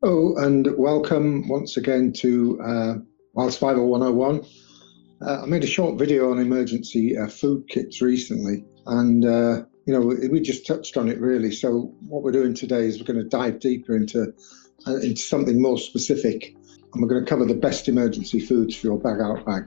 Oh, and welcome once again to Wild Survival 101. I made a short video on emergency food kits recently, and we just touched on it really. So what we're doing today is we're going to dive deeper into something more specific, and we're going to cover the best emergency foods for your bag out bag.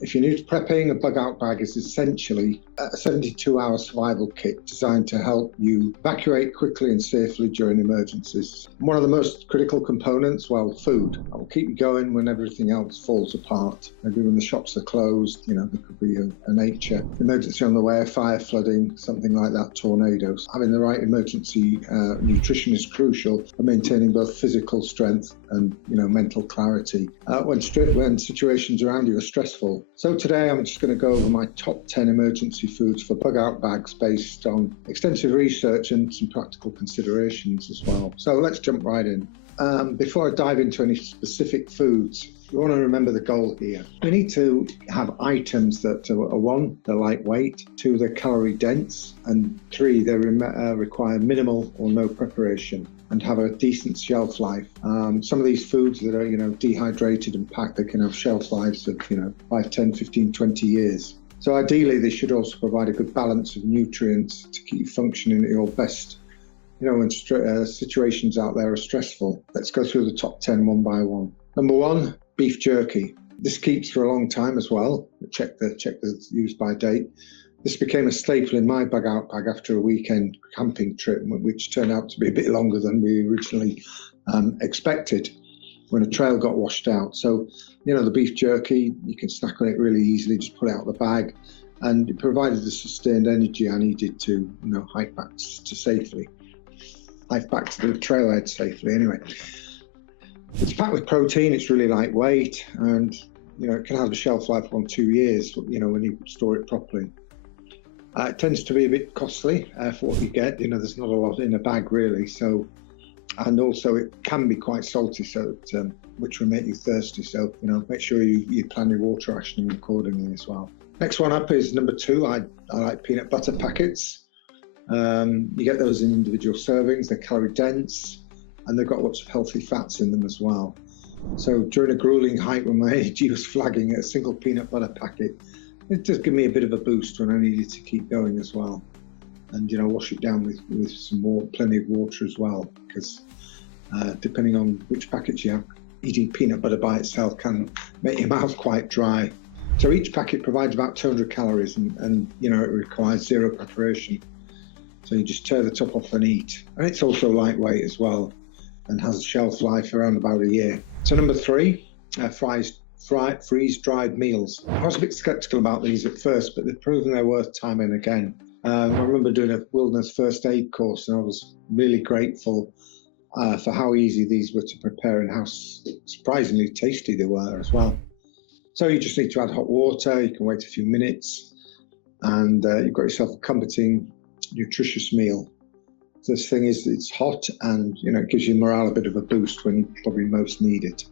If you're new to prepping, a bug out bag is essentially a 72-hour survival kit designed to help you evacuate quickly and safely during emergencies. One of the most critical components, well, food. That will keep you going when everything else falls apart. Maybe when the shops are closed, there could be a nature emergency on the way, a fire, flooding, something like that, tornadoes. Having the right emergency nutrition is crucial for maintaining both physical strength and mental clarity when situations around you are stressful. So today I'm just going to go over my top 10 emergency foods for bug out bags based on extensive research and some practical considerations as well. So let's jump right in. Before I dive into any specific foods, we want to remember the goal here. We need to have items that are one, they're lightweight, two, they're calorie dense, and three, they require minimal or no preparation and have a decent shelf life. Some of these foods that are, dehydrated and packed, they can have shelf lives of, 5, 10, 15, 20 years. So ideally, they should also provide a good balance of nutrients to keep you functioning at your best, when situations out there are stressful. Let's go through the top 10 one by one. Number one, beef jerky. This keeps for a long time as well. Check the use by date. This became a staple in my bug out bag after a weekend camping trip, which turned out to be a bit longer than we originally expected when a trail got washed out. So, the beef jerky, you can snack on it really easily, just pull it out of the bag, and it provided the sustained energy I needed to, hike back to the trailhead safely anyway. It's packed with protein, it's really lightweight, and, it can have a shelf life of 2 years, when you store it properly. It tends to be a bit costly for what you get. There's not a lot in a bag really. So, and also it can be quite salty, so which will make you thirsty. So, make sure you plan your water rationing accordingly as well. Next one up is number two. I like peanut butter packets. You get those in individual servings. They're calorie dense, and they've got lots of healthy fats in them as well. So during a grueling hike when my energy was flagging, a single peanut butter packet, it does give me a bit of a boost when I needed to keep going as well. And, wash it down with some more, plenty of water as well, because depending on which packets you have, eating peanut butter by itself can make your mouth quite dry. So each packet provides about 200 calories and it requires zero preparation. So you just tear the top off and eat. And it's also lightweight as well and has a shelf life around about a year. So number three, freeze-dried meals. I was a bit skeptical about these at first, but they've proven they're worth time and again. I remember doing a wilderness first aid course, and I was really grateful for how easy these were to prepare and how surprisingly tasty they were as well. So you just need to add hot water, you can wait a few minutes, and you've got yourself a comforting, nutritious meal. This thing is, it's hot and, it gives your morale a bit of a boost when you probably most need it.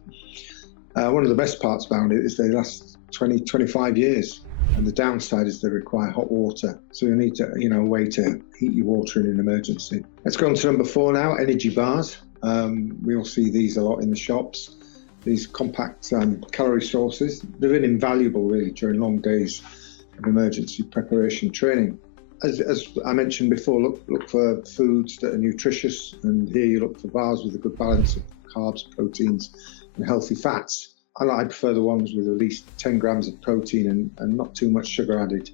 One of the best parts about it is they last 20, 25 years. And the downside is they require hot water. So you need to, a way to heat your water in an emergency. Let's go on to number four now, energy bars. We all see these a lot in the shops. These compact calorie sources. They've been invaluable really during long days of emergency preparation training. As I mentioned before, look for foods that are nutritious. And here you look for bars with a good balance of carbs, proteins, and healthy fats. I prefer the ones with at least 10 grams of protein and not too much sugar added.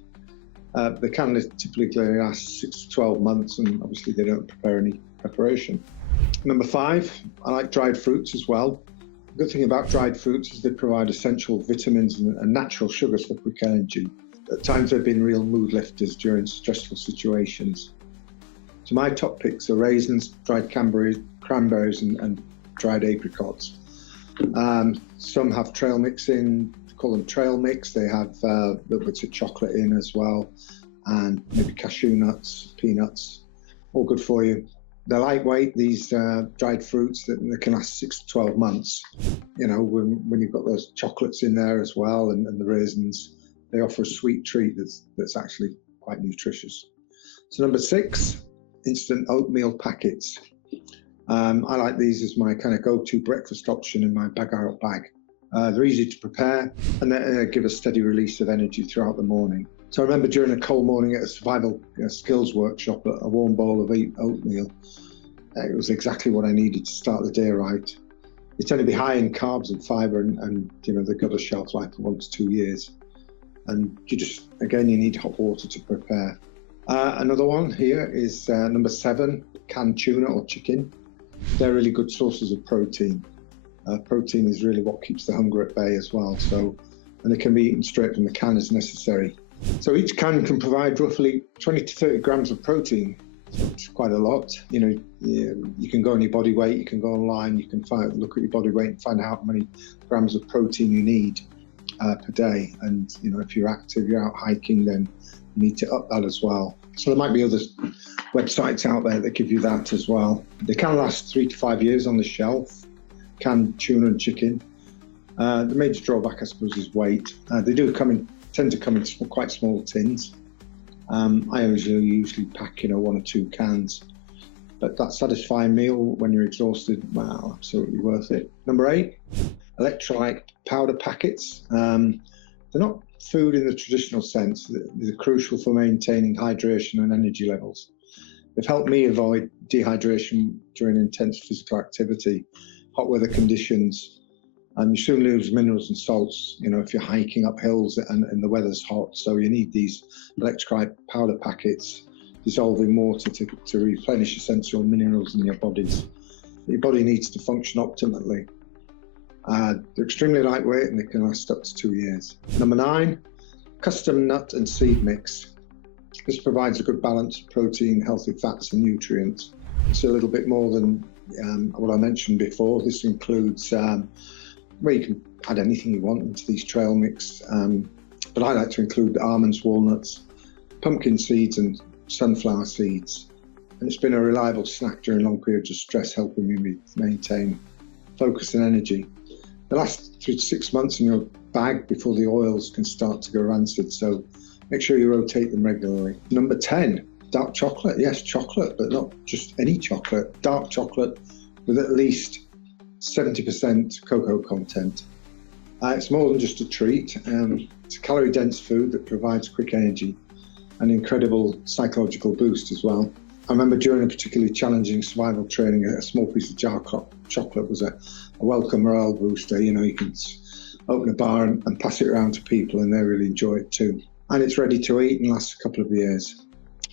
They can typically last 6 to 12 months, and obviously they don't prepare any preparation. Number five, I like dried fruits as well. The good thing about dried fruits is they provide essential vitamins and natural sugars for quick energy. At times they've been real mood lifters during stressful situations. So my top picks are raisins, dried cranberries and dried apricots. Some have trail mix in, call them trail mix. They have little bits of chocolate in as well, and maybe cashew nuts, peanuts, all good for you. They're lightweight, these dried fruits, that they can last 6 to 12 months. When you've got those chocolates in there as well and the raisins, they offer a sweet treat that's actually quite nutritious. So number six, instant oatmeal packets. I like these as my kind of go-to breakfast option in my bag-out bag. They're easy to prepare and they give a steady release of energy throughout the morning. So I remember during a cold morning at a survival skills workshop, a warm bowl of oatmeal. It was exactly what I needed to start the day right. They tend to be high in carbs and fibre, and they've got a shelf life of 1 to 2 years. And you need hot water to prepare. Another one here is number 7, canned tuna or chicken. They're really good sources of protein. Protein is really what keeps the hunger at bay as well. And they can be eaten straight from the can as necessary. So each can provide roughly 20 to 30 grams of protein. So it's quite a lot. You can go on your body weight, you can go online, you can look at your body weight and find out how many grams of protein you need per day. And if you're active, you're out hiking, then you need to up that as well. So there might be other websites out there that give you that as well. They can last 3 to 5 years on the shelf, canned tuna and chicken. The major drawback, I suppose, is weight. They tend to come in quite small tins. I usually pack 1 or 2 cans, but that satisfying meal when you're exhausted, wow, absolutely worth it. Number 8, electrolyte powder packets. They're not food in the traditional sense. They're crucial for maintaining hydration and energy levels. They've helped me avoid dehydration during intense physical activity, hot weather conditions. And you soon lose minerals and salts, if you're hiking up hills and the weather's hot. So you need these electrolyte powder packets dissolving water to replenish essential minerals in your bodies. Your body needs to function optimally. They're extremely lightweight and they can last up to 2 years. Number 9, custom nut and seed mix. This provides a good balance of protein, healthy fats and nutrients. It's a little bit more than what I mentioned before. This includes where you can add anything you want into these trail mix, but I like to include almonds, walnuts, pumpkin seeds and sunflower seeds. And it's been a reliable snack during long periods of stress, helping me maintain focus and energy. They last 3 to 6 months in your bag before the oils can start to go rancid, so make sure you rotate them regularly. Number 10, dark chocolate. Yes, chocolate, but not just any chocolate. Dark chocolate with at least 70% cocoa content. It's more than just a treat. It's a calorie-dense food that provides quick energy and incredible psychological boost as well. I remember during a particularly challenging survival training, a small piece of jar chocolate was a welcome morale booster. You can open a bar and pass it around to people and they really enjoy it too. And it's ready to eat and lasts a couple of years.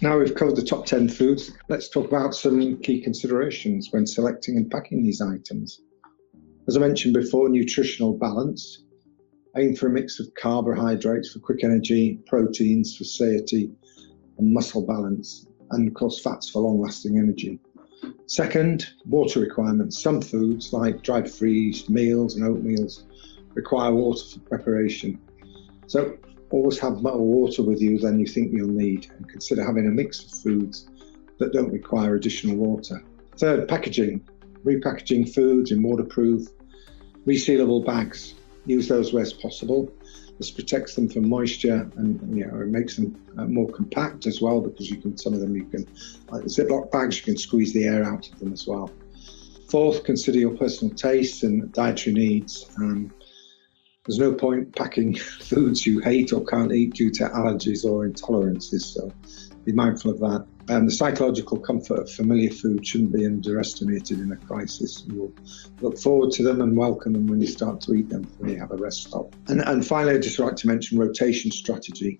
Now we've covered the top 10 foods, let's talk about some key considerations when selecting and packing these items. As I mentioned before, nutritional balance. Aim for a mix of carbohydrates for quick energy, proteins for satiety and muscle balance, and of course fats for long-lasting energy. Second, water requirements. Some foods like dried freeze meals and oatmeals require water for preparation. So always have more water with you than you think you'll need, and consider having a mix of foods that don't require additional water. Third, packaging. Repackaging foods in waterproof, resealable bags. Use those where possible. This protects them from moisture and it makes them more compact as well, because some of them you can, like the Ziploc bags, you can squeeze the air out of them as well. Fourth, consider your personal tastes and dietary needs. There's no point packing foods you hate or can't eat due to allergies or intolerances, so be mindful of that. The psychological comfort of familiar food shouldn't be underestimated in a crisis. You'll look forward to them and welcome them when you start to eat them, when you have a rest stop. And finally, I'd just like to mention rotation strategy.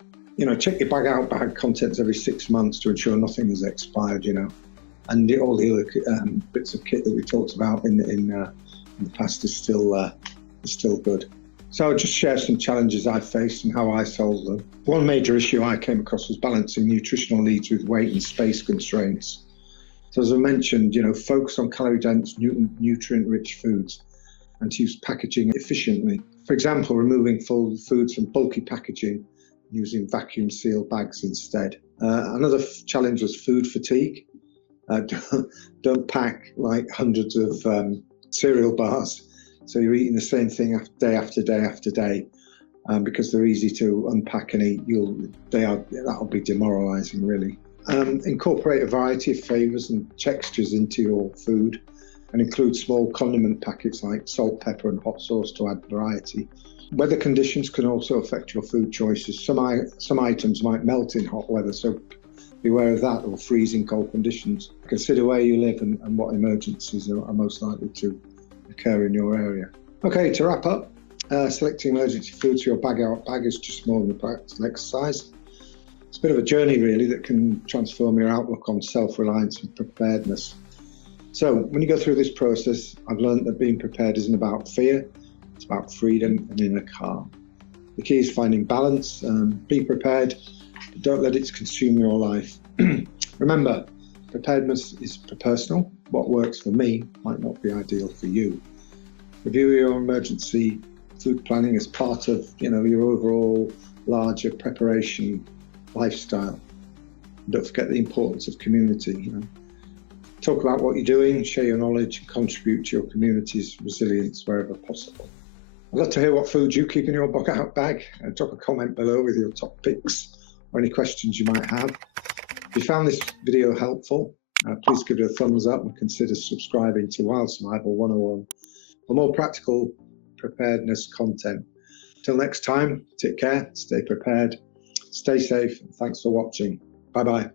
Check your bag contents every 6 months to ensure nothing has expired, and all the other bits of kit that we talked about in the past is still good. So I'll just share some challenges I faced and how I solved them. One major issue I came across was balancing nutritional needs with weight and space constraints. So as I mentioned, focus on calorie-dense, nutrient-rich foods and to use packaging efficiently. For example, removing full foods from bulky packaging, using vacuum-sealed bags instead. Another challenge was food fatigue. Don't pack like hundreds of cereal bars. So you're eating the same thing day after day after day, because they're easy to unpack and eat. That'll be demoralising, really. Incorporate a variety of flavours and textures into your food. and include small condiment packets like salt, pepper and hot sauce to add variety. Weather conditions can also affect your food choices. Some items might melt in hot weather, so beware of that, or freezing cold conditions. Consider where you live and what emergencies are most likely to occur in your area. Okay, to wrap up, selecting emergency foods for your bag is just more than a practical exercise. It's a bit of a journey really that can transform your outlook on self-reliance and preparedness. So when you go through this process, I've learned that being prepared isn't about fear, it's about freedom and inner calm. The key is finding balance. Be prepared, but don't let it consume your life. Remember, preparedness is personal. What works for me might not be ideal for you. Review your emergency food planning as part of your overall larger preparation lifestyle. And don't forget the importance of community. Talk about what you're doing, share your knowledge, and contribute to your community's resilience wherever possible. I'd love to hear what foods you keep in your bug-out bag. Drop a comment below with your top picks or any questions you might have. If you found this video helpful, please give it a thumbs up and consider subscribing to Wild Survival 101 for more practical preparedness content. Till next time, take care, stay prepared, stay safe, and thanks for watching. Bye-bye.